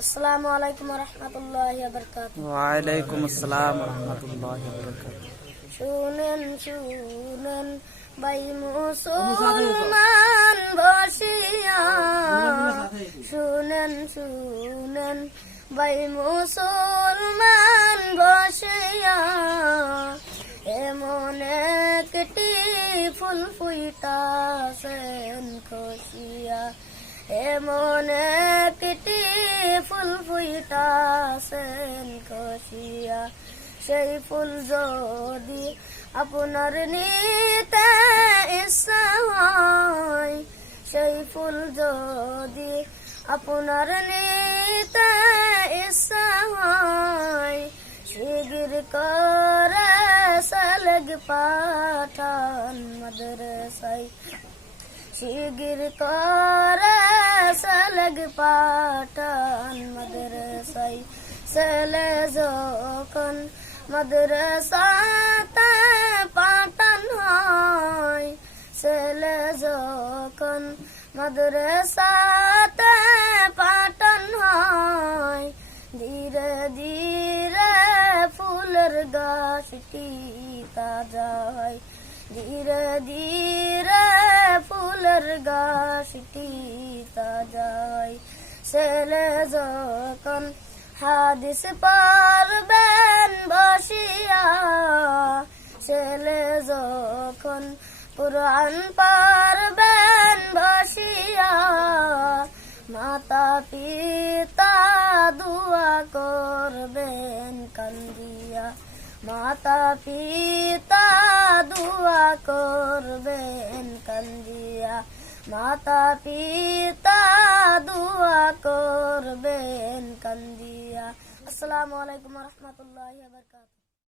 আসসালামু আলাইকুম রহমতুল্লাহ বরকাত ওয়ালাইকুম আসসালাম রহমতুল্লাহ শুনেন শুনেন বাই মুসলমান বসিয়া। শুনেন শুনেন বাই মুসলমান বসিয়া। এমন একটি ফুল ফুইটাছেন খুশিয়া এমন একটি ফুল ফুইটাছেন খুশিয়া সেই ফুল যদি আপনার নিতে ইচ্ছা হয়, সেই ফুল যদি আপনার নিতে ইচ্ছা হয় শিগির করে সালগ পাঠান মাদ্রাসায়। শিগির করে সালগ পাঠান মাদ্রাসায় ছেলে যখন মাদ্রাসাতে পাঠান হয় ছেলে যখন মাদ্রাসাতে পাঠান হয় ধীরে ধীরে ফুলের গাছটি তাজা হয় ধীরে ধীরে গাছটি তাজা হয় ছেলে যখন হাদিস পারবেন বসিয়া ছেলে যখন কোরআন পারবেন বসিয়া মাতা পিতা দুয়া করবেন কান্দিয়া। মাতা পিতা দুয়া করবেন কান্দিয়া। মাতা পিতা দুয়া করবেন কান্দিয়া। আসসালামু আলাইকুম রহমতুল্লাহ বরকাত